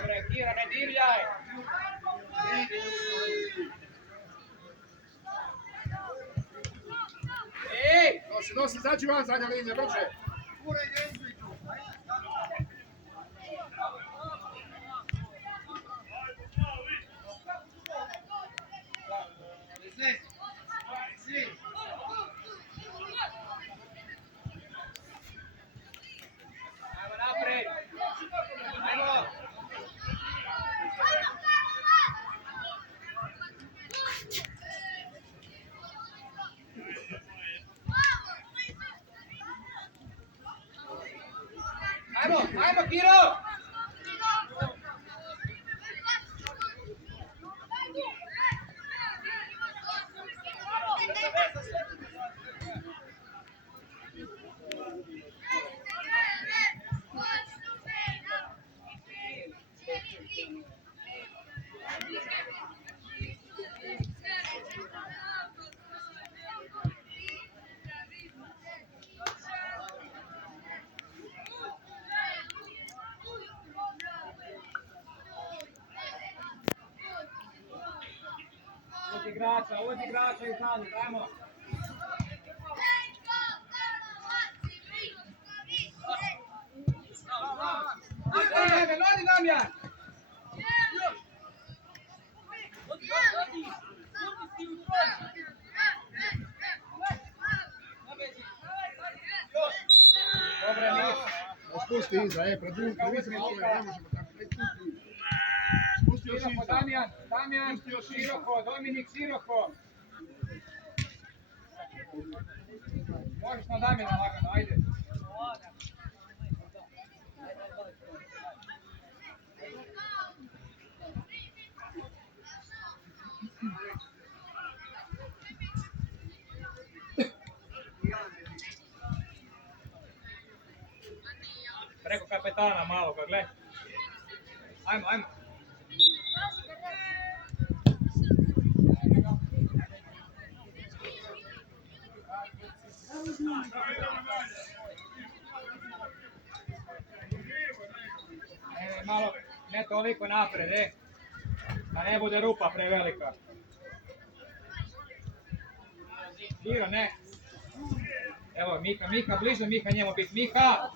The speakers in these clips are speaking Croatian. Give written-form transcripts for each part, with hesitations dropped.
Dobre, Kira, ne divljaj! Ej! Nosi, zađi van, zadnja linija, brže! Ajmo napred! Ajmo! Ajmo, Kiro! Odi igrača iz nazad, ajmo! Odi Damjan! Dobre, mis! Spusti iza, previsimo ove, ne možemo tako, spusti još Široko, iza. Damjan, široko, Dominik, široko! Možeš na Damjana lagano, ajde! Preko kapetana malo, pa gle. Ajmo, ajmo. Malo, ne toliko napred, da ne bude rupa prevelika. Kiro, ne. Evo, Mika, bliže Mika njemu biti. Mika!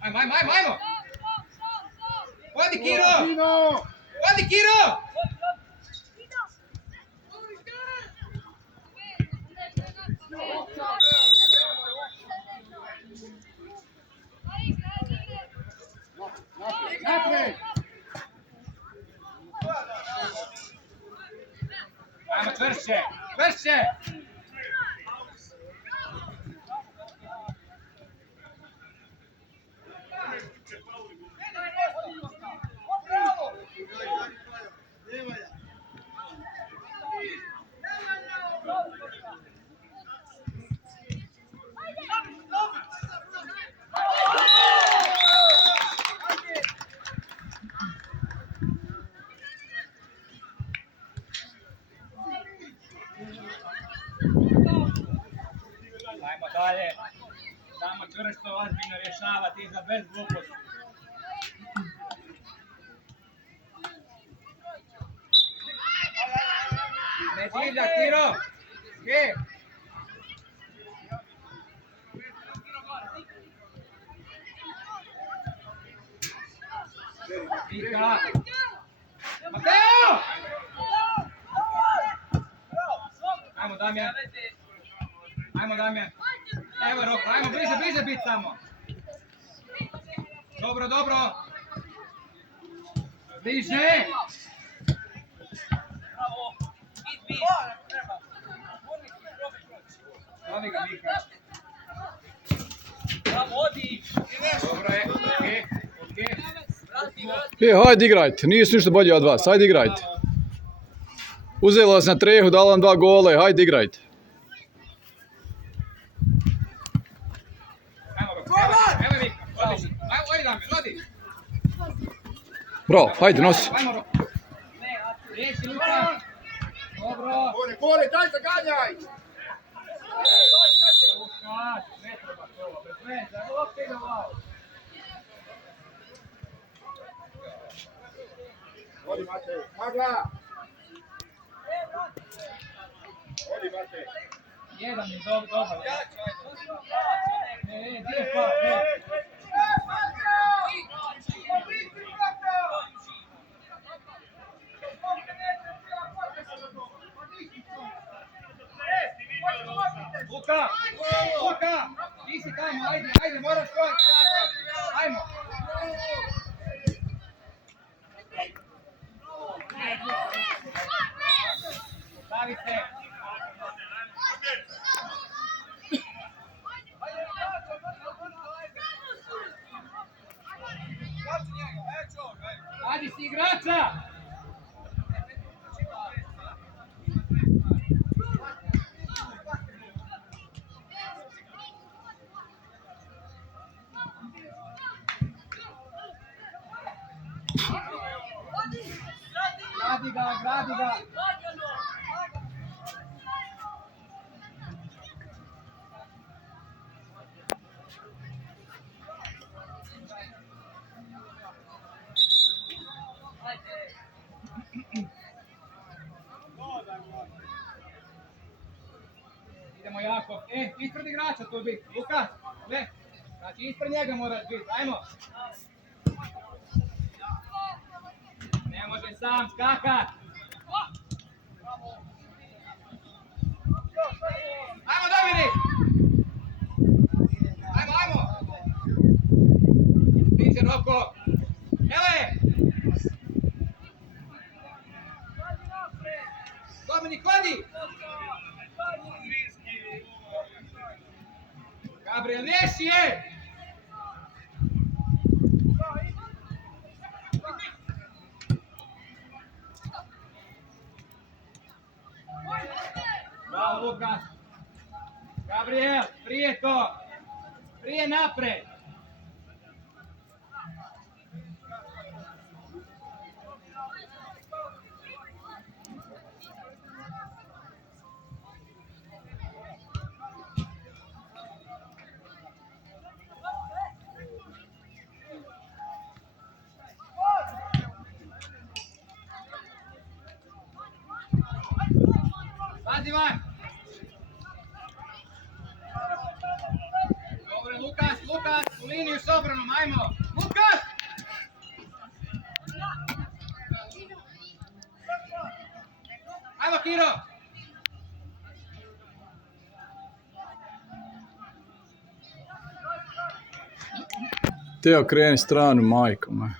Ajmo! Odi Kiro! Odi Kiro! Napred! Ajmo, čvršće! to ozbiljno rješavati za bez gluposti. Ne divlja, Kiro! Gdje? Mika! Mateo! Ajmo, Damjan! Ajmo, Damjan! Evo, Roko, ajmo, bliže biti samo! Dobro, dobro! Bliže! Slavi ga, Mika! Dobro je, okej. Hajde igrajte, nisu ništa bolji od vas, hajde igrajte. Uzela vas na trehu, dala vam 2 gole, hajde igrajte. Ajmo, Roko, evo Mika, odlično. Ajde, Damjan, odi! Bravo, hajde, nosi. Ajmo, Roko. Riječi, Luka! Dobro! Bore, daj zaganjaj! Luka, ne treba to, bez veze, opet ide ovo. Odi, Matej, Magla! Odi, Matej! Jedan je dobar. Gdje je pa? Luka! Ti si tamo, ajde, moraš to. Ajmo. Stavi se. Ajde si igrača! Gradi ga! Idemo jako. Ispred igrača tu biti. Luka, gle. Znači ispred njega moraš biti. Ajmo. Ne može sam skakat. Ajmo, Dominik! Ajmo! Biće Roko! Evo je! Dominik, vodi! Gabriel, neši je! Bravo, Lukas! Gabriel, prije to! Prije napred! Pazi van! Dobro, Lukas, u liniju s obranom, ajmo! Lukas! Ajmo, Kiro! Teo, kreni stranu, majko moja.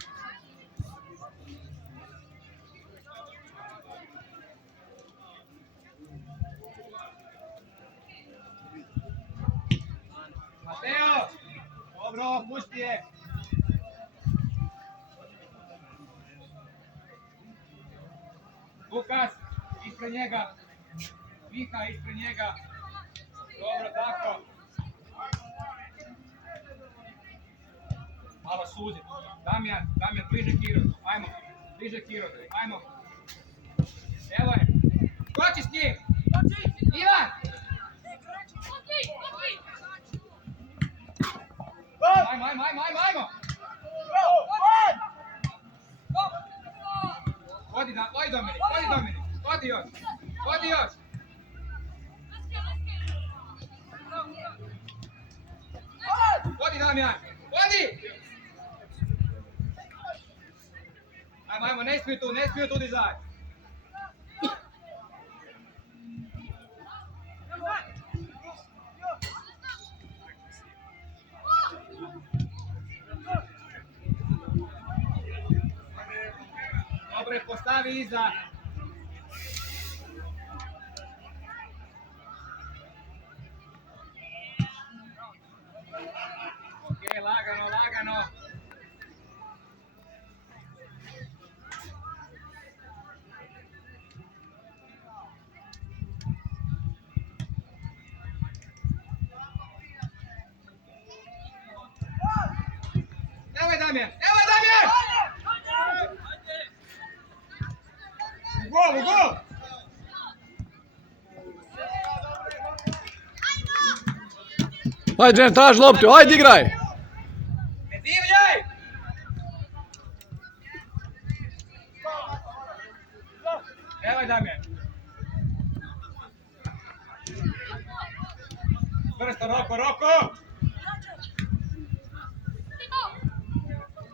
Mateo! Dobro, pusti je! Lukas, ispred njega! Mika, ispred njega! Dobro, tako! Malo suzi. Damjan, bliže Kiro. Ajmo, bliže Kiro. Ajmo. Evo je. Skoči s njim! Ivan! Ajmo. Vodi Dominik, vodi još. Vodi Damjan, vodi! Ajmo, ne smiju tu dizati. Dobro, postavi iza. Ok, lagano. Evo Damjan! U gol! Hajde, Džem, traži loptu, hajde igraj! Ne divljaj! Evo Damjan! Brzo, Roko!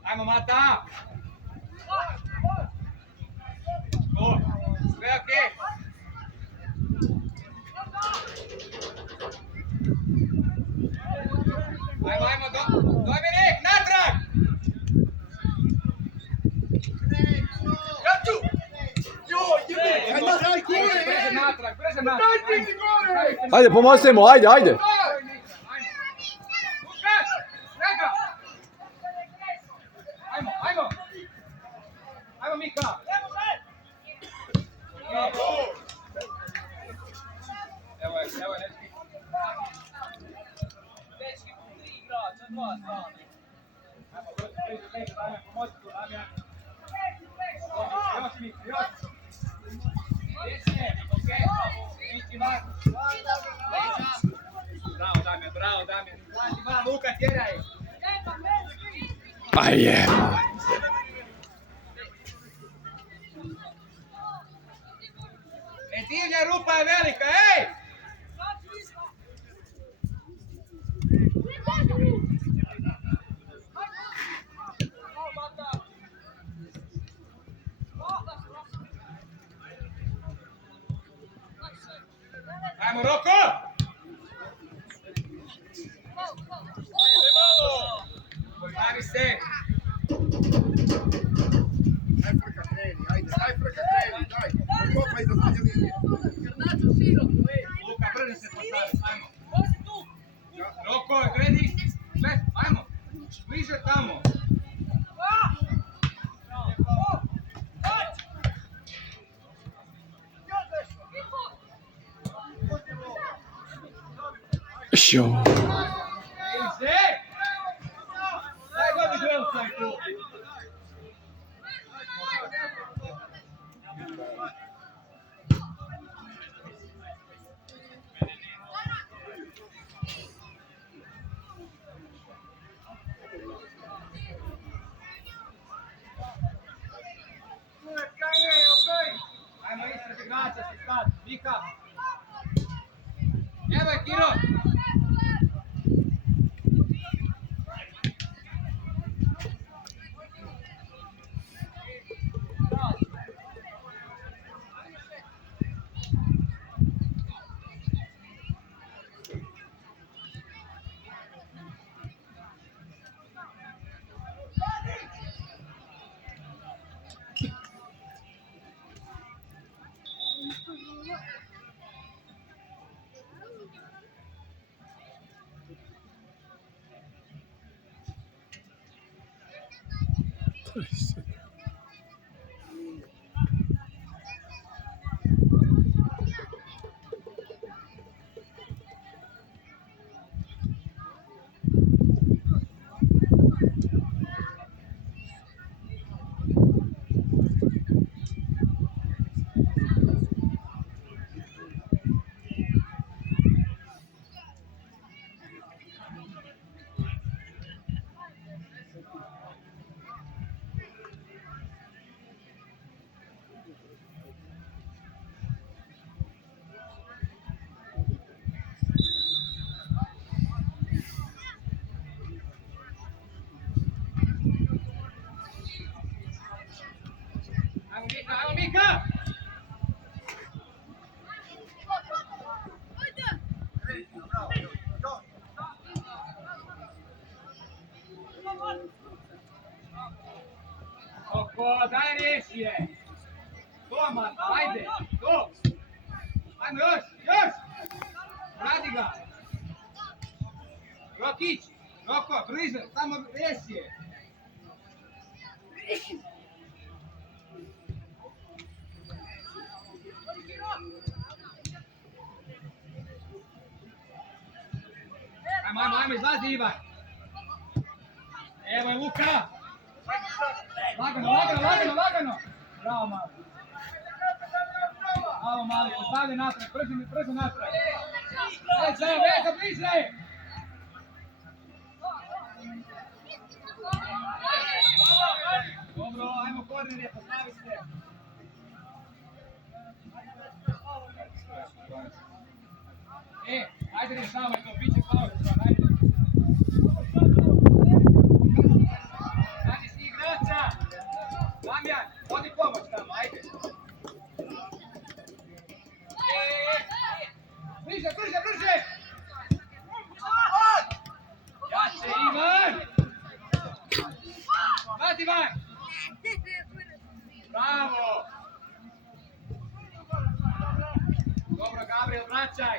Ajmo, Mata! Sve okej! Ajmo, Dominik, natrag! Brže natrag! Hajde, pomozite mu, hajde! Lukas, Rega! Ajmo, Mika! Evo je, Nečki. Ajmo, bliže, Damjan, pomozi tu, Damjan. Još, Mika, još. Desne, okej. Ići van. Bravo, Damjan. Izađi van, Luka, tjeraj. Aj je! Ne divlja, rupa je velika, ej! Ajmo, Roko! Pojavi se! Daj frka kreni, daj. Kopaj za zadnje linije. Luka, brže se postavi, ajmo. Roko, gledi, ajmo. Bliže tamo. Šo! Bliže! Daj, dobi Grelca i tu. Ajmo, ispred igrača si stati, Mika. Evo je Kiro. Mika! Oko, daj reši je! To, Marta, ajde! To! Ajmo još! Još! Radi ga! Rokić! Roko, bliže! Samo reši je! Ajmo, izlazi Ivan! Evo je Luka! Lagano! Bravo, mali! Bravo, mali, postavljaj natrag, brzo natrag! Vezo, bliže! Dobro, ajmo kornere, postavi se! Ajde rješavaj to, bit će faul, ajde! Radi si igrača! Damjan, odi pomoć tamo, ajde! Brže! Jače, Ivan! Vadi van! Bravo! Dobro, Gabriel, vraćaj!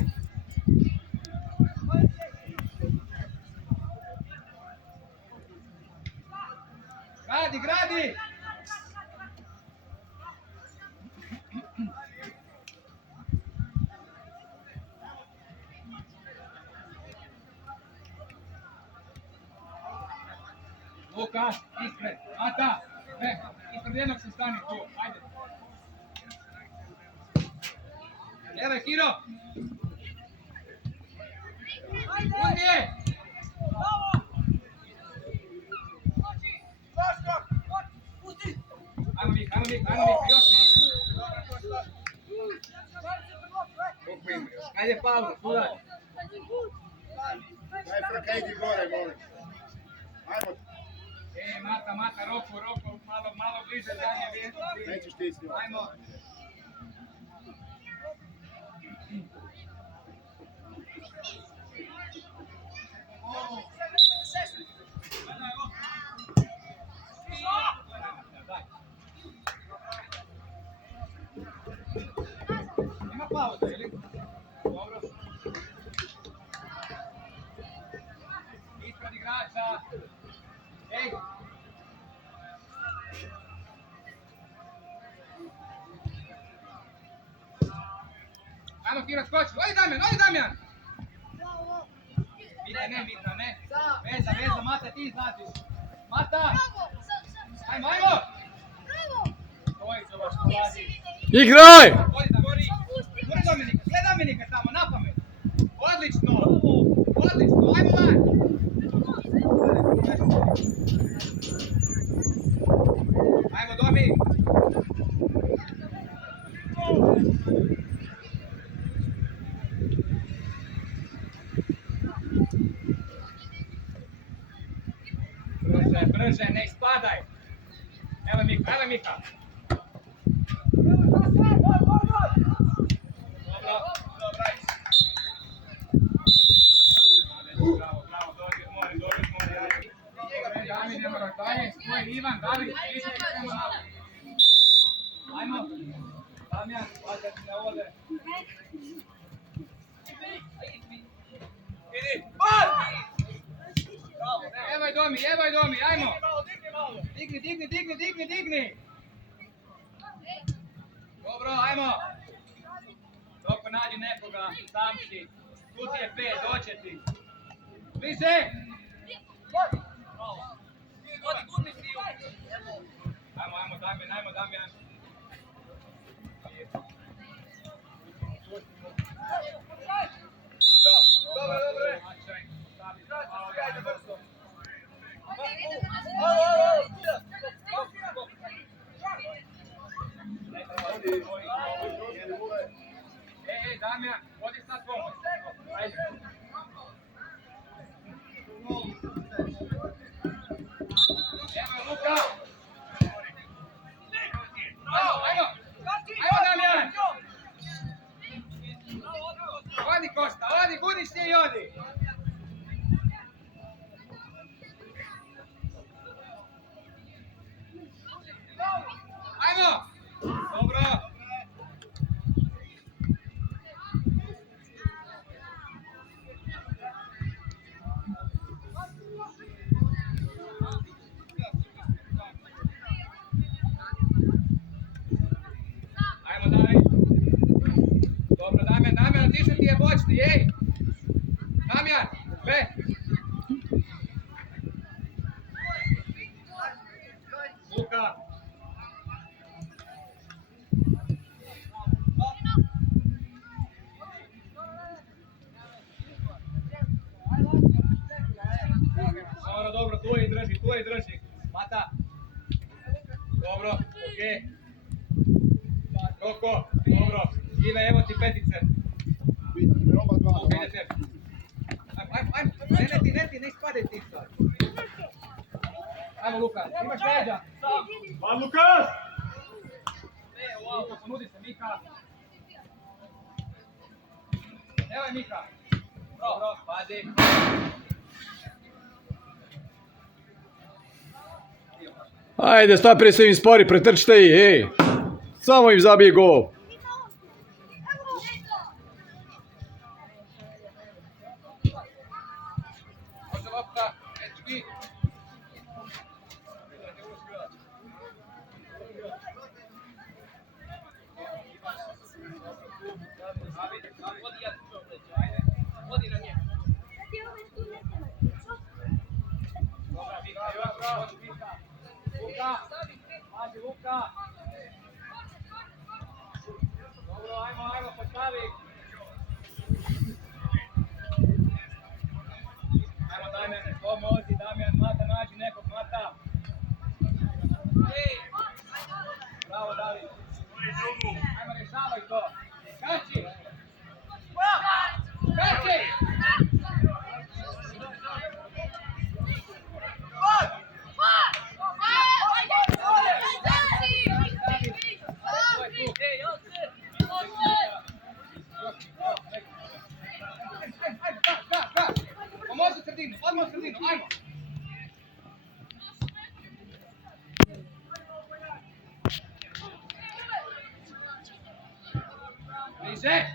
Gradi! Luka, ispred, Mata, ispred jednog se stani tu, ajde. Evo je Hiro. Pusti je. Ajmo Mika, još malo. Ajde Pavlo, sudaj. Daj Frka, idi gore, molim. Ajmo. Mata, Roko, malo bliže zadnje vjesto. Nećeš ti snimati. Ajmo. Ima pauza, ili? Dobro. Ispred igrača. Ej! Ajmo Kira, skoči! Odi Damjan! Mita, ne! Veza, Mata, ti znatiš! Mata! Ajmo! Dvojicu baš polazi! Igraj! Gori Dominika, gled Dominika tamo, na pamet! Odlično, ajmo van! Ajmo Domi! Brže, ne ispadaj! Evo Mika! Dobro, bravo, dođi, ajde. Dami, ne mora dalje, svoj Ivan, David, ajmo. Damjan, hvala ti na ovode. Idi, Evo je Domi, ajmo! Digni! Dobro, ajmo! Doko nađi nekoga, sam si. Tu ti je 5, doće ti. Bliže! Ajmo Damjan. Dobro. Damjan, vodi sad pomoć. Ajde. Evo je Luka. Ajmo. ajmo! Dobro! Ajmo, David! Dobro, Damjan, otišao ti je bočni, ej! Damjan, gle! Luka! Dobro, tu je drži. Mata. Dobro, okej. Roko, dobro. Ile, evo ti petice. Vidim, oba dva. Okej, ide tebi. Ajmo, ne ispadaj ti sad. Ajmo, Luka, imaš leđa. Van Lukas! Mika, ponudi se, Mika. Evo je Mika. Dobro, pazi. Ajde, sta prije se im spori, pretrčite ih, ej. Samo im zabije gol. Može lopta, dečki. Vodi na njega. Dobra, Mika, bravo, Mika. Luka, pazi Luka. Dobro, ajmo, postavi. Ajmo, Damjan, pomozi, Damjan, Mata, nađi nekog, Mata. Bravo, David. Ajmo, rješavaj to. Kači! Kači! Pomozi sredinu, odmah u sredinu, ajmo! Bliže!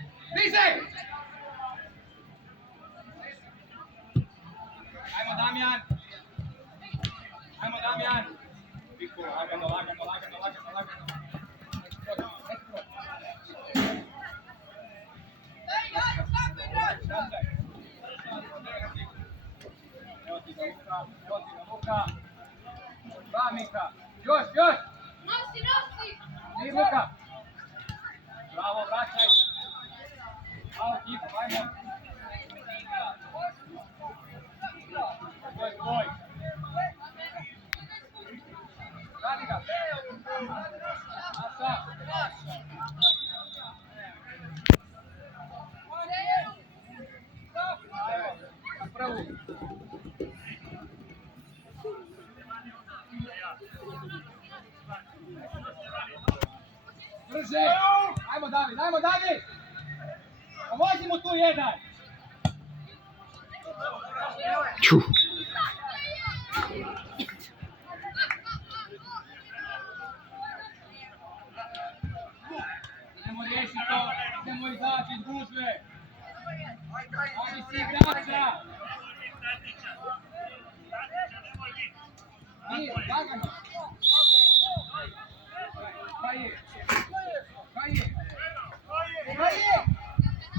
Ajmo, Damjan! Viku, lagano. Evo ti ga, Luka. Dva, Mika. Još! Nosi! Ti, Luka. Bravo, vraćaj. Bravo, Kiko, ajmo. Tvoj. Radi ga. Asa. Prvu. Brže! Ajmo, David! Pomozi mu tu jedan! Čuh. Idemo riješiti to, idemo izaći iz gužve. Oni si igrača. Nije, lagano. Kaj je?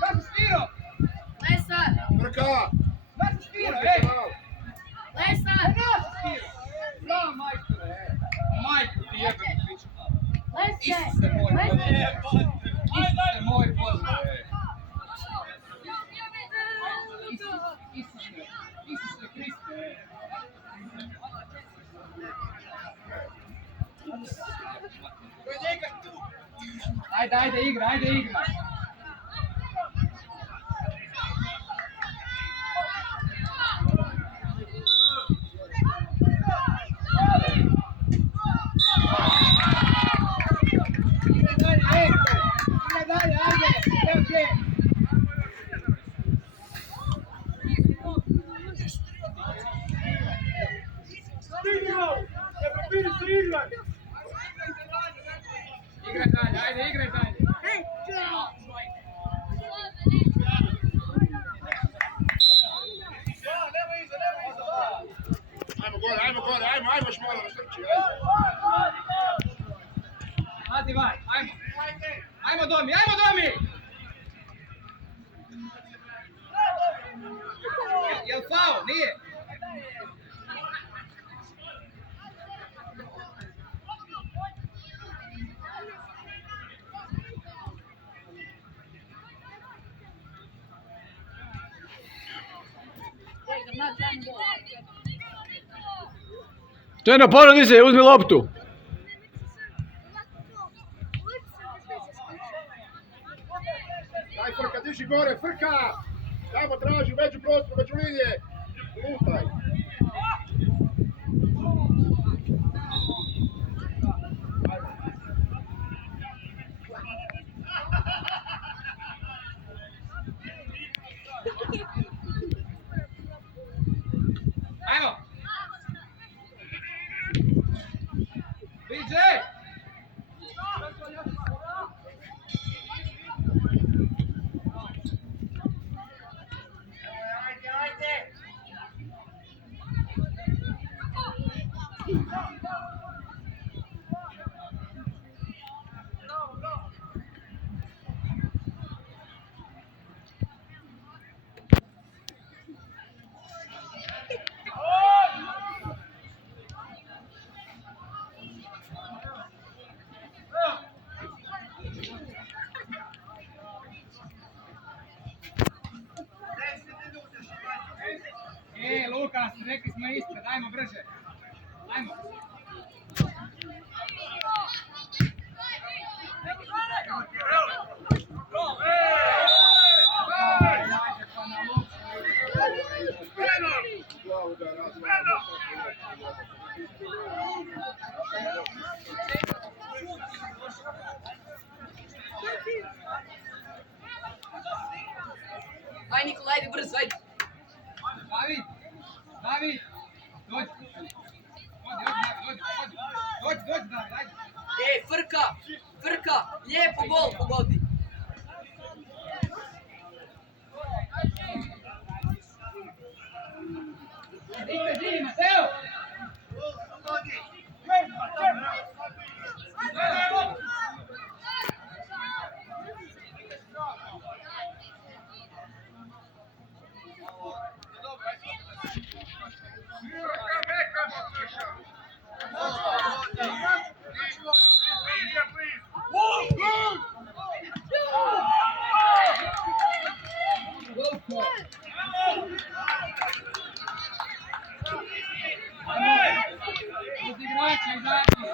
Kaj si Spiro? Lesar! Trka! Kaj si Spiro, ej? Lesar! Kaj si Spiro? Bravo, majstore, ej. Majku ti jebem priču. Isuse moj Bože. Isuse moj Bože, ej. Isuse Kriste, ej. Ajde, igra. Igraj dalje, ajde, igraj dalje. Ajmo gore, ajmo još malo na srči, Pazi van, ajmo. Ajmo Domi, ajmo Domi! Jel faul? Nije? Dženo, porodi se, uzmi loptu. Daj Frka, diži gore, Frka! Tamo traži, među prostor, među linije. Lutaj. Ajmo! DJ! Lukas, rekli smo ispred, ajmo brže. Ajmo. Aj Nikola, ajde brzo, ajde. David, David, dođi. Dođi, David, ajde. Frka, lijepo gol pogodi. Igraj, Mateo! Igrača, izađi!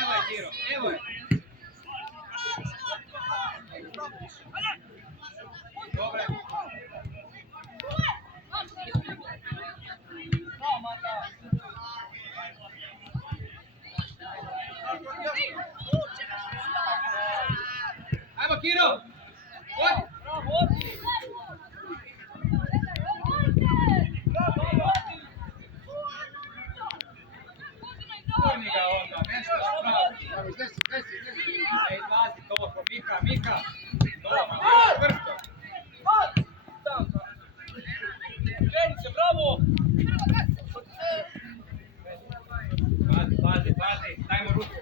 Evo je, Kiro, evo je! Dobre! Ajmo, Kiro! Vodi! Pojmi ga onda, nešto spravi. Ne izlazi toliko, Mika. Dobro, vrsto. Pazi, dajmo ruku.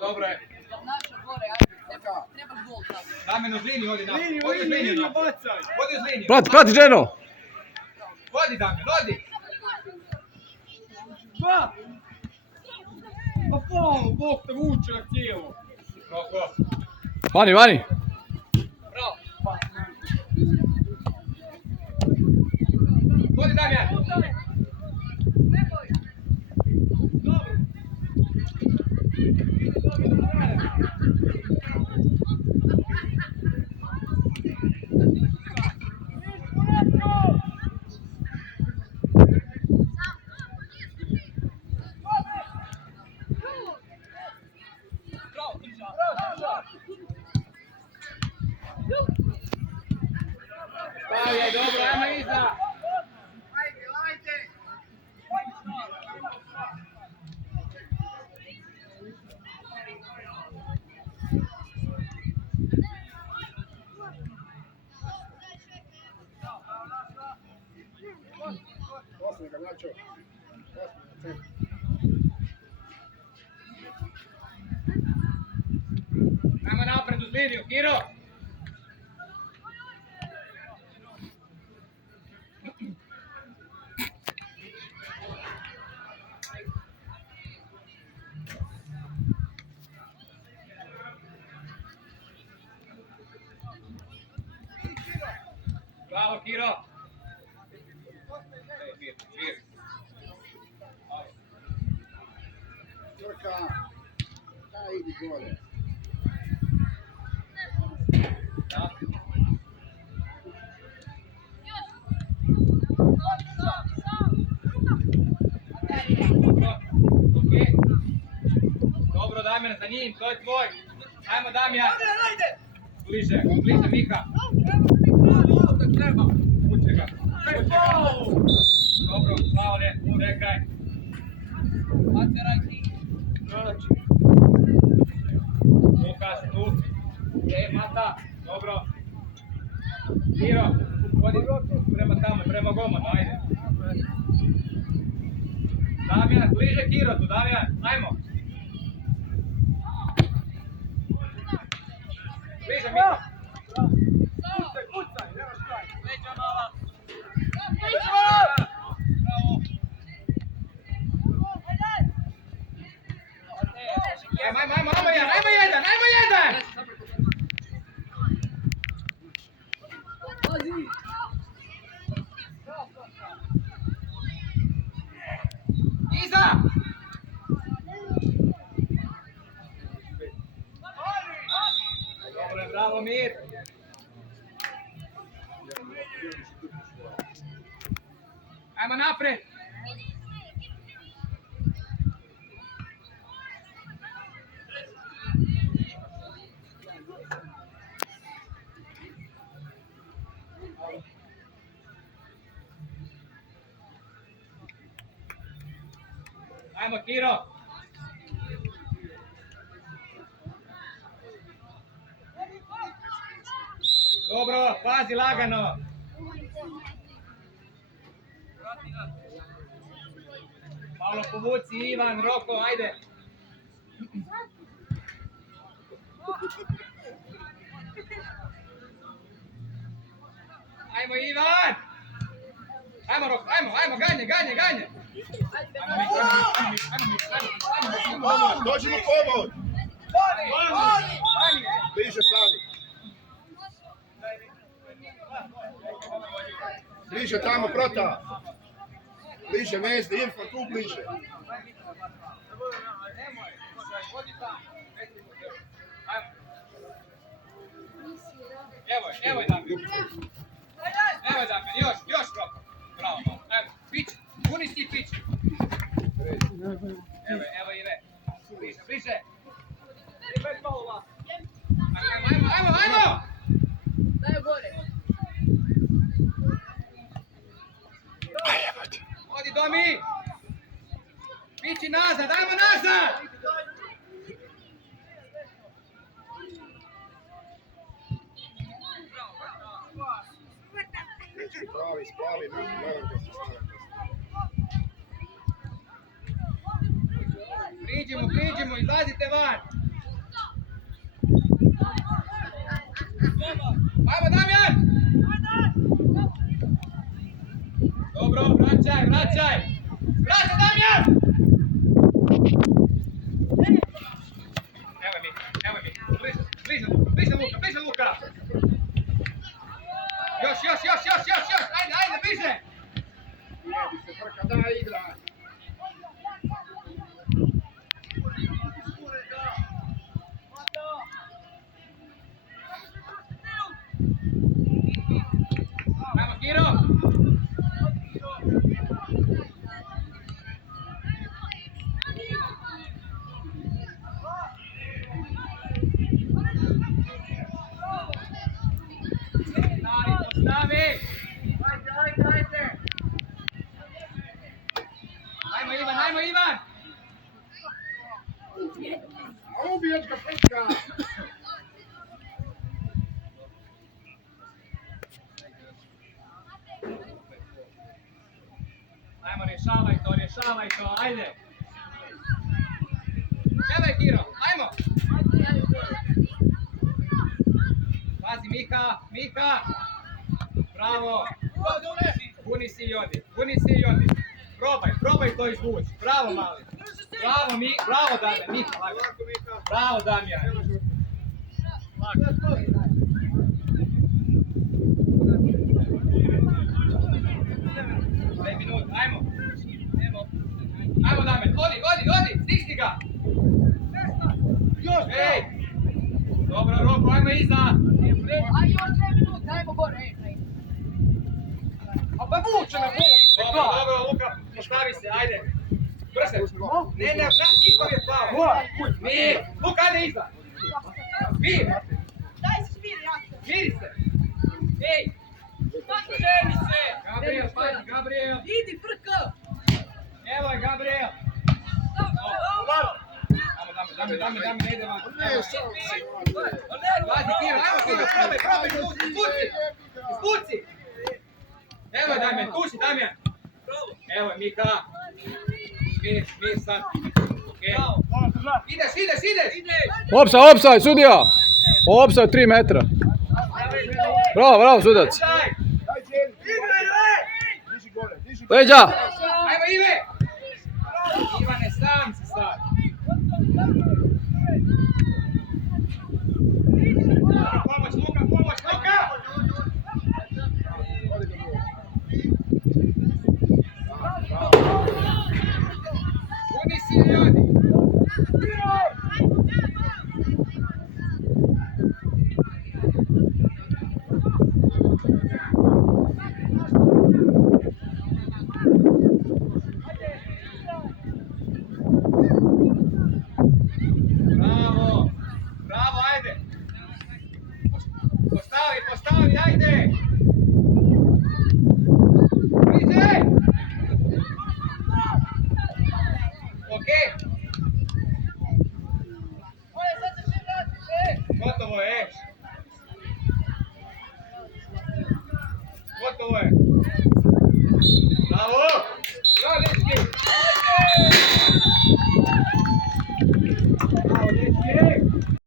Dobro je. Naša gore, ajde, trebaš gol tamo. Dameno uz liniju, odi napad. Odi uz liniju, bacaj. Odi uz liniju. Prati Dženo. Vodi Dameno, vodi. Pa faul, Bog te vuče na cijelu. Kako? Vani. Bravo. Vodi Damjan. Kasni ga, Nacho. Kasni ga, Ajmo napred uz liniju, Kiro! Bravo, Kiro! Mir, mir. Trka. Daj, idi gore. Da. Dobro, okej. Dobro, Damjan, za njim, to je tvoj. Ajmo, Damjan. Bliže, bliže, Miha. Uče ga. Dobro, Slavone, čekaj. Lukas, tu. Mata, dobro. Miro, vodi prema tamo, prema golmanu, ajde. Damjan, bliže Kiro tu, Damjan, ajmo. Bliže, Miro. Ajmo jedan! Iza! Dobro, bravo, Mir. Ajmo napred! Ajmo, Kiro! Dobro, pazi lagano! Malo povuci, Ivan, Roko, ajde! Ajmo, Ivan! Ajmo, Roko, ajmo, ganje! Dođi mu pomoć. Bliže stani. Bliže tamo, Prota. Bliže, Vezdi, Irfan, tu bliže. Evo je Damir. Još Roko. Bravo, evo, pić, uništi pić. Evo Ive. Bliže. Ajmo! Daj gore. Odi Domi! Pići nazad, ajmo nazad! Pravi, spali, gledam da se stavim. Priđimo, izlazite van! Ajmo, Damjan! Dobro, vraćaj! Vraćaj, Damjan! Evo mi, bliže Luka! Još! Ajde, bliže! Jedi se, Trka, daj, igraj. Ajmo, Kiro! Postavi! Ajde! Ajmo, Ivan! A ubiješ ga, Trka. Ajmo, rješavaj to, ajde. Gledaj, Kiro, ajmo. Pazi, Mika. Bravo. Puni si i odi. Probaj to izvući. Bravo, mali. Bravo, Damjan, Mika. Bravo, Damjan. Daj minut, ajmo. Ajmo, Damjan, odi, stisni ga. Ej! Dobro, Roko, ajmo iza. Aj još 2 minute, ajmo gore. A pa vuče me, Dobro, Luka, postavi se, ajde. Brže. Ne, njihov je pao. Luka, ajde iza. Mir. Daj se šmiri, jako. Miri se. Ej. Ženi se. Gabriel, pazi, Gabriel. Idi, frka. Evo je, Gabriel. Dame, ne ide van. Pazi, Kiro, probaj, ispuci. Evo je, Damjan, tuši, Damjan. Evo je, Mika. Mir sad. Ideš. Opsaj, sudija! Opsaj 3 metra. Bravo, sudac. Leđa! Ajmo, Ive! Ivane, sam si sad. Pomoć, Luka! Budi si, ljudi! Bravo, ajde! Postavi, ajde! Iđe! Okej! Gotovo je! Bravo! Bravo, dečki! Bravo, dečki!